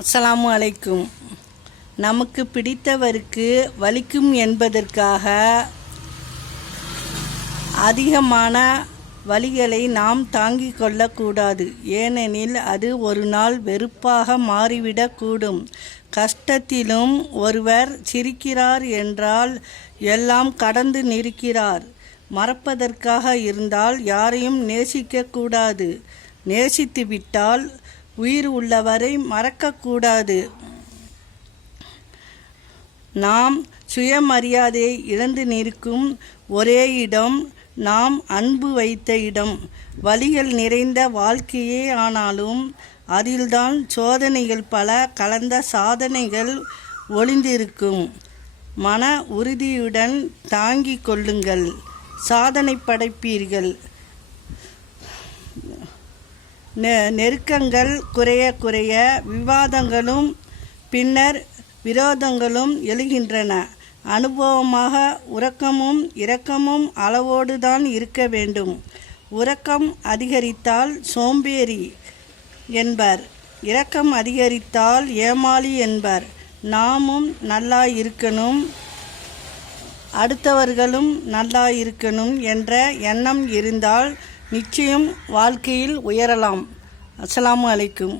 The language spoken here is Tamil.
அஸ்ஸலாமு அலைக்கும். நமக்கு பிடித்தவருக்கு வலிக்கும் என்பதற்காக அதிகமான வலிகளை நாம் தாங்கிக் கொள்ளக்கூடாது. ஏனெனில் அது ஒரு நாள் வெறுப்பாக மாறிவிடக்கூடும். கஷ்டத்திலும் ஒருவர் சிரிக்கிறார் என்றால் எல்லாம் கடந்து நிற்கிறார். மறப்பதற்காக இருந்தால் யாரையும் நேசிக்கக்கூடாது. நேசித்துவிட்டால் உயிர் உள்ளவரை மறக்கக்கூடாது. நாம் சுயமரியாதையை இழந்து நிற்கும் ஒரே இடம் நாம் அன்பு வைத்த இடம். வலிகள் நிறைந்த வாழ்க்கையே ஆனாலும் அதில்தான் சோதனைகள் பல கலந்த சாதனைகள் ஒளிந்திருக்கும். மன உறுதியுடன் தாங்கிக் கொள்ளுங்கள், சாதனை படைப்பீர்கள். நெருக்கங்கள் குறைய குறைய விவாதங்களும் பின்னர் விரோதங்களும் எழுகின்றன. அனுபவமாக உறக்கமும் இரக்கமும் அளவோடு தான் இருக்க வேண்டும். உறக்கம் அதிகரித்தால் சோம்பேறி என்பர், இரக்கம் அதிகரித்தால் ஏமாளி என்பர். நாமும் நல்லா இருக்கணும், அடுத்தவர்களும் நல்லா இருக்கணும் என்ற எண்ணம் இருந்தால் நிச்சயம் வாழ்க்கையில் உயரலாம். அஸ்ஸலாமு அலைக்கும்.